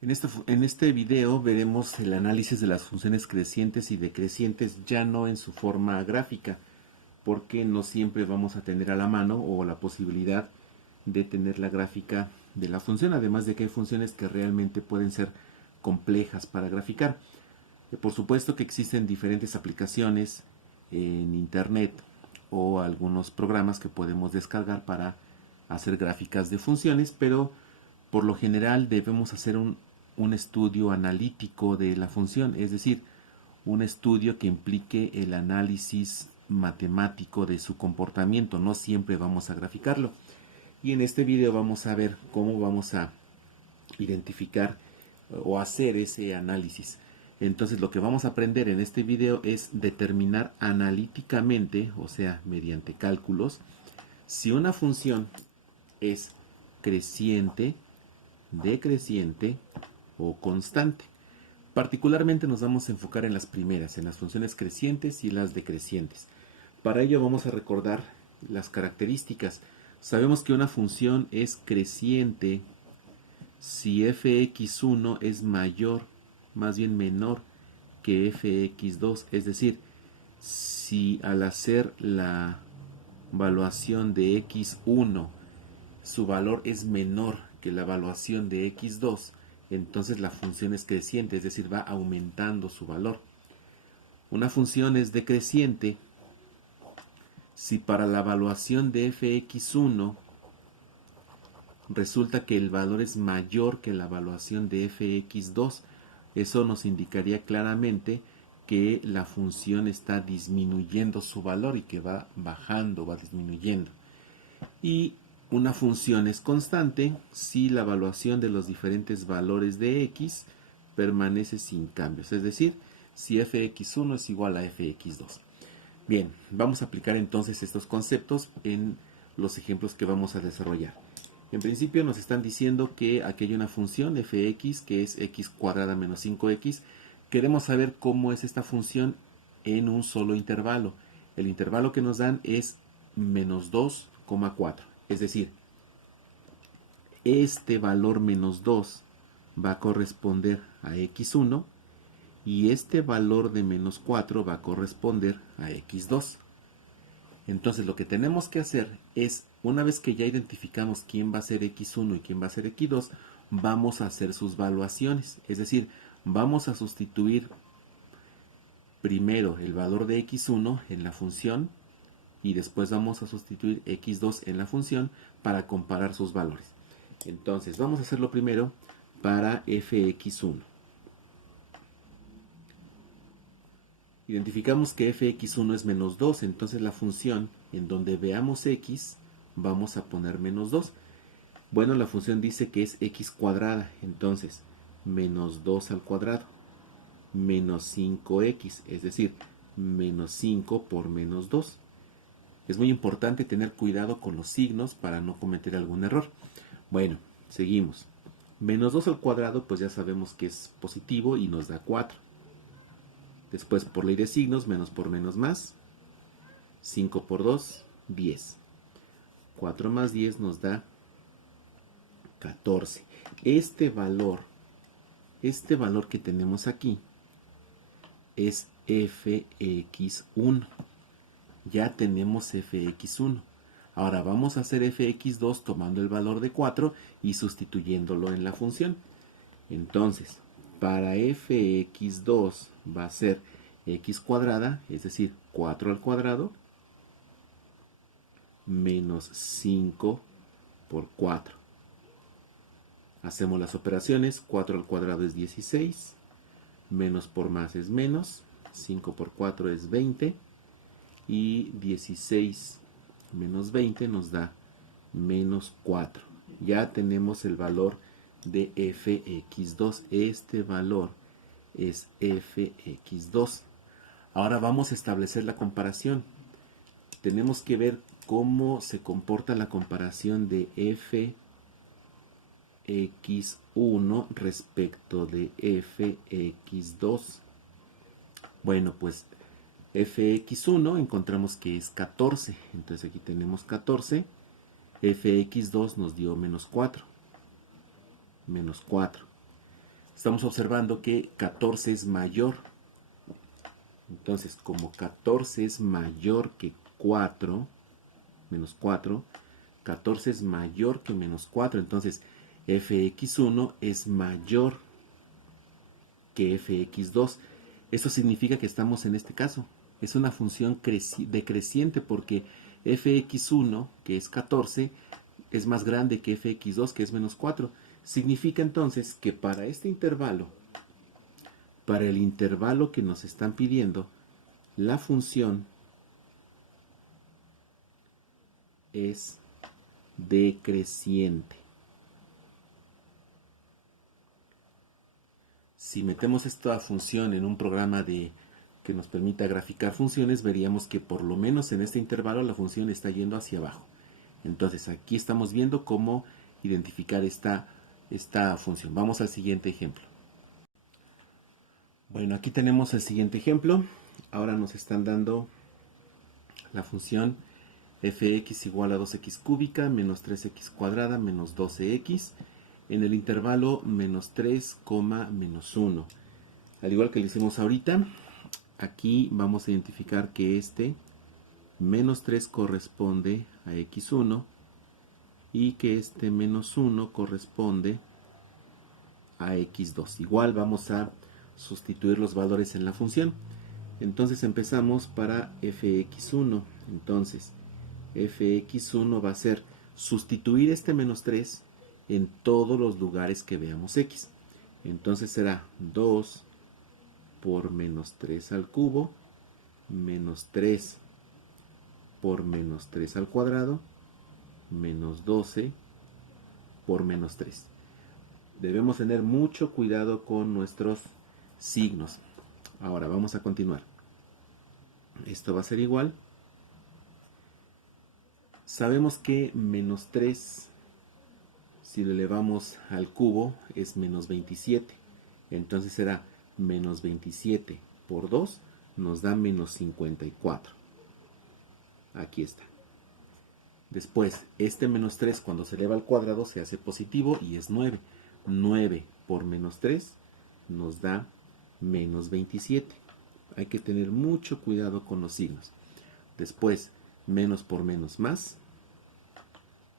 En este video veremos el análisis de las funciones crecientes y decrecientes ya no en su forma gráfica, porque no siempre vamos a tener a la mano o la posibilidad de tener la gráfica de la función, además de que hay funciones que realmente pueden ser complejas para graficar. Por supuesto que existen diferentes aplicaciones en internet o algunos programas que podemos descargar para hacer gráficas de funciones, pero por lo general debemos hacer un estudio analítico de la función, es decir, un estudio que implique el análisis matemático de su comportamiento. No siempre vamos a graficarlo. Y en este video vamos a ver cómo vamos a identificar o hacer ese análisis. Entonces lo que vamos a aprender en este video es determinar analíticamente, o sea, mediante cálculos, si una función es creciente, decreciente o constante. Particularmente nos vamos a enfocar en las primeras, en las funciones crecientes y las decrecientes. Para ello vamos a recordar las características. Sabemos que una función es creciente si fx1 es mayor, más bien menor que fx2, es decir, si al hacer la evaluación de x1 su valor es menor que la evaluación de x2, entonces la función es creciente, es decir, va aumentando su valor. Una función es decreciente si para la evaluación de fx1 resulta que el valor es mayor que la evaluación de fx2. Eso nos indicaría claramente que la función está disminuyendo su valor y que va bajando, va disminuyendo. Y una función es constante si la evaluación de los diferentes valores de x permanece sin cambios, es decir, si fx1 es igual a fx2. Bien, vamos a aplicar entonces estos conceptos en los ejemplos que vamos a desarrollar. En principio nos están diciendo que aquí hay una función fx que es x cuadrada menos 5x. Queremos saber cómo es esta función en un solo intervalo. El intervalo que nos dan es menos 2,4. Es decir, este valor menos 2 va a corresponder a x1 y este valor de menos 4 va a corresponder a x2. Entonces lo que tenemos que hacer es, una vez que ya identificamos quién va a ser x1 y quién va a ser x2, vamos a hacer sus valuaciones. Es decir, vamos a sustituir primero el valor de x1 en la función y después vamos a sustituir x2 en la función para comparar sus valores. Entonces vamos a hacerlo primero para fx1. Identificamos que fx1 es menos 2, entonces la función en donde veamos x vamos a poner menos 2. Bueno, la función dice que es x cuadrada, entonces menos 2 al cuadrado, menos 5x, es decir, menos 5 por menos 2. Es muy importante tener cuidado con los signos para no cometer algún error. Bueno, seguimos. Menos 2 al cuadrado, pues ya sabemos que es positivo y nos da 4. Después, por ley de signos, menos por menos más. 5 por 2, 10. 4 más 10 nos da 14. Este valor que tenemos aquí es fx1. Ya tenemos fx1. Ahora vamos a hacer fx2 tomando el valor de 4 y sustituyéndolo en la función. Entonces, para fx2 va a ser x cuadrada, es decir, 4 al cuadrado, menos 5 por 4. Hacemos las operaciones, 4 al cuadrado es 16, menos por más es menos, 5 por 4 es 20, y 16 menos 20 nos da menos 4. Ya tenemos el valor de fx2. Este valor es fx2. Ahora vamos a establecer la comparación. Tenemos que ver cómo se comporta la comparación de fx1 respecto de fx2. Bueno, pues fx1 encontramos que es 14. Entonces aquí tenemos 14. fx2 nos dio menos 4. Menos 4. estamos observando que 14 es mayor. Entonces, como 14 es mayor que 4, menos 4, 14 es mayor que menos 4, entonces fx1 es mayor que fx2. Eso significa que estamos en este caso. Es una función decreciente porque fx1, que es 14, es más grande que fx2, que es menos 4. Significa entonces que para este intervalo, para el intervalo que nos están pidiendo, la función es decreciente. Si metemos esta función en un programa que nos permita graficar funciones, veríamos que por lo menos en este intervalo la función está yendo hacia abajo. Entonces aquí estamos viendo cómo identificar esta función. Vamos al siguiente ejemplo. Bueno, aquí tenemos el siguiente ejemplo. Ahora nos están dando la función fx igual a 2x cúbica menos 3x cuadrada menos 12x en el intervalo menos 3, menos 1. Al igual que lo hicimos ahorita, aquí vamos a identificar que este menos 3 corresponde a x1 y que este menos 1 corresponde a x2. Igual vamos a sustituir los valores en la función. Entonces empezamos para fx1. Entonces fx1 va a ser sustituir este menos 3 en todos los lugares que veamos x. Entonces será 2 por menos 3 al cubo, menos 3 por menos 3 al cuadrado, menos 12 por menos 3. Debemos tener mucho cuidado con nuestros signos. Ahora vamos a continuar. Esto va a ser igual. Sabemos que menos 3, si lo elevamos al cubo, es menos 27. Entonces será menos 27 por 2 nos da menos 54. Aquí está. Después, este menos 3 cuando se eleva al cuadrado se hace positivo y es 9. 9 por menos 3 nos da menos 27. Hay que tener mucho cuidado con los signos. Después, menos por menos más.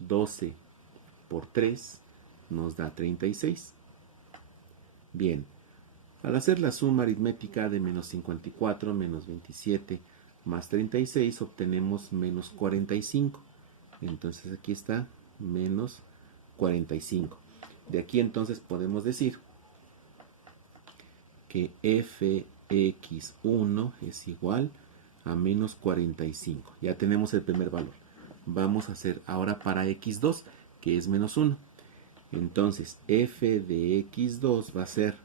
12 por 3 nos da 36. Bien, al hacer la suma aritmética de menos 54 menos 27 más 36 obtenemos menos 45. Entonces aquí está menos 45. De aquí entonces podemos decir que fx1 es igual a menos 45. Ya tenemos el primer valor. Vamos a hacer ahora para x2, que es menos 1. Entonces f de x2 va a ser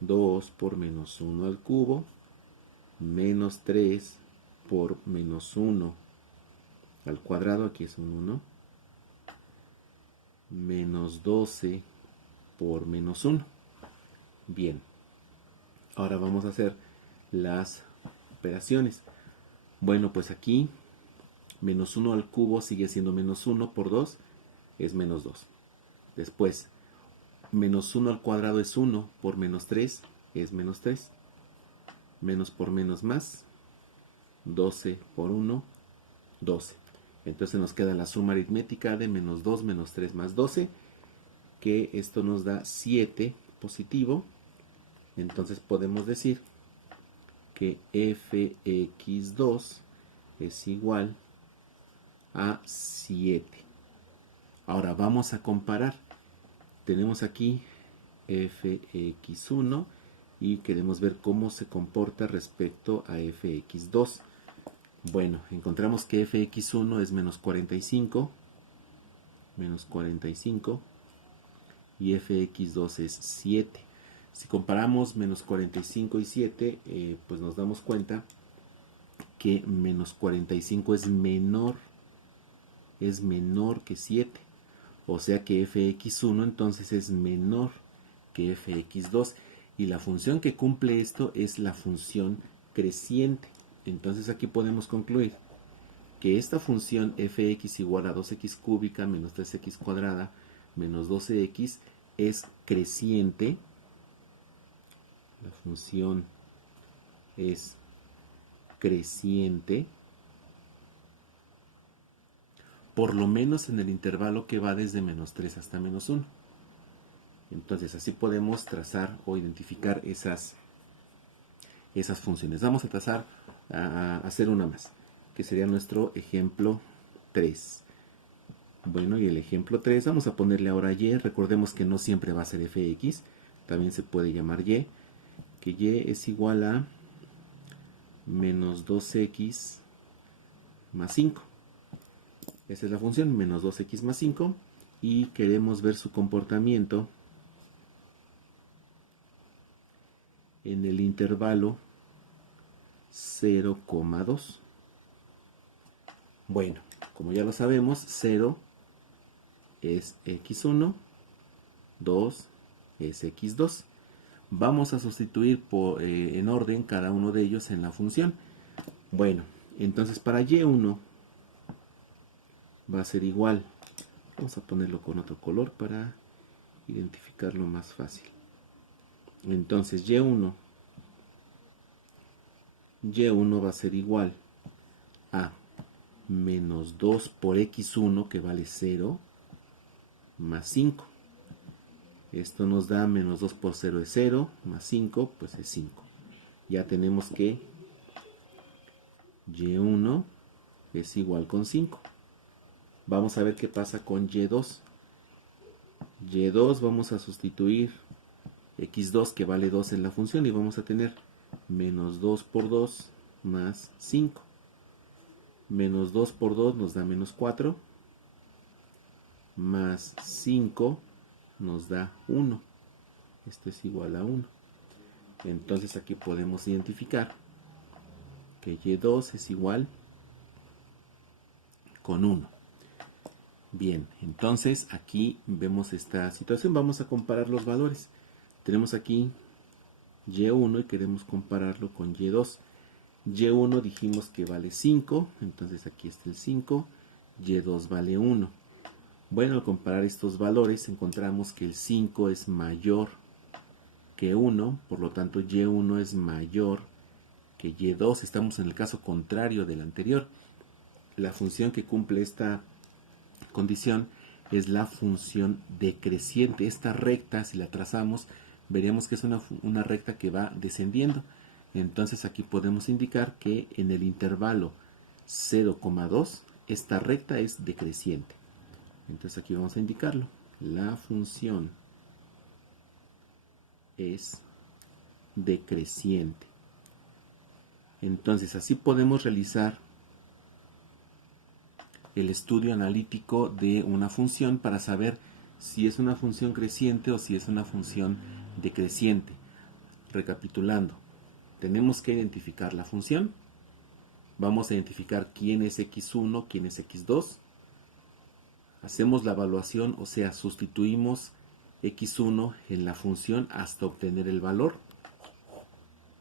2 por menos 1 al cubo, menos 3 por menos 1 al cuadrado, aquí es un 1, menos 12 por menos 1. Bien, ahora vamos a hacer las operaciones. Bueno, pues aquí menos 1 al cubo sigue siendo menos 1 por 2 es menos 2. Después, menos 1 al cuadrado es 1 por menos 3 es menos 3. Menos por menos más, 12 por 1, 12. Entonces nos queda la suma aritmética de menos 2 menos 3 más 12, que esto nos da 7 positivo. Entonces podemos decir que fx2 es igual a 7. Ahora vamos a comparar. Tenemos aquí fx1 y queremos ver cómo se comporta respecto a fx2. Bueno, encontramos que fx1 es menos 45 y fx2 es 7. Si comparamos menos 45 y 7, pues nos damos cuenta que menos 45 es menor que 7. O sea que fx1 entonces es menor que fx2. Y la función que cumple esto es la función creciente. Entonces aquí podemos concluir que esta función fx igual a 2x cúbica menos 3x cuadrada menos 12x es creciente la función es creciente, por lo menos en el intervalo que va desde -3 hasta -1. Entonces así podemos trazar o identificar esas funciones. Vamos a trazar, a hacer una más, que sería nuestro ejemplo 3. Bueno, y el ejemplo 3, vamos a ponerle ahora y. Recordemos que no siempre va a ser fx, también se puede llamar y, que y es igual a menos 2x más 5. Esa es la función, menos 2x más 5, y queremos ver su comportamiento en el intervalo 0,2. Bueno, como ya lo sabemos, 0 es x1, 2 es x2. Vamos a sustituir en orden cada uno de ellos en la función. Bueno, entonces para y1 va a ser igual. Vamos a ponerlo con otro color para identificarlo más fácil. Entonces y1 va a ser igual a menos 2 por x1, que vale 0, más 5. Esto nos da menos 2 por 0 es 0, más 5, pues es 5. Ya tenemos que y1 es igual con 5. Vamos a ver qué pasa con y2. y2 vamos a sustituir x2, que vale 2 en la función, y vamos a tener menos 2 por 2 más 5. Menos 2 por 2 nos da menos 4, más 5 nos da 1. Esto es igual a 1. Entonces aquí podemos identificar que y2 es igual con 1. Bien, entonces aquí vemos esta situación. Vamos a comparar los valores. Tenemos aquí y1 y queremos compararlo con y2. y1 dijimos que vale 5, entonces aquí está el 5. y2 vale 1. Bueno, al comparar estos valores encontramos que el 5 es mayor que 1, por lo tanto y1 es mayor que y2. Estamos en el caso contrario del anterior. La función que cumple esta condición es la función decreciente. Esta recta, si la trazamos, veríamos que es una recta que va descendiendo. Entonces aquí podemos indicar que en el intervalo 0,2 esta recta es decreciente. Entonces aquí vamos a indicarlo. La función es decreciente. Entonces así podemos realizar el estudio analítico de una función para saber si es una función creciente o si es una función decreciente. Recapitulando, tenemos que identificar la función. Vamos a identificar quién es x1, quién es x2. Hacemos la evaluación, o sea, sustituimos x1 en la función hasta obtener el valor.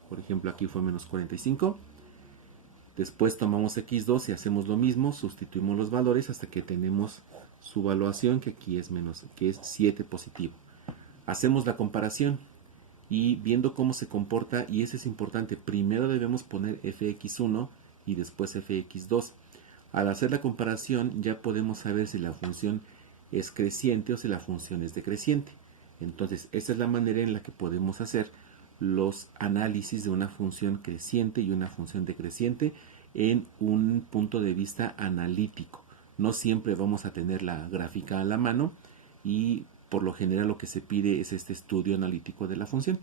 Por ejemplo, aquí fue menos 45. Después tomamos x2 y hacemos lo mismo, sustituimos los valores hasta que tenemos su evaluación, que aquí es que es 7 positivo. Hacemos la comparación y viendo cómo se comporta, y eso es importante, primero debemos poner fx1 y después fx2. Al hacer la comparación ya podemos saber si la función es creciente o si la función es decreciente. Entonces, esa es la manera en la que podemos hacer los análisis de una función creciente y una función decreciente en un punto de vista analítico. No siempre vamos a tener la gráfica a la mano y por lo general lo que se pide es este estudio analítico de la función.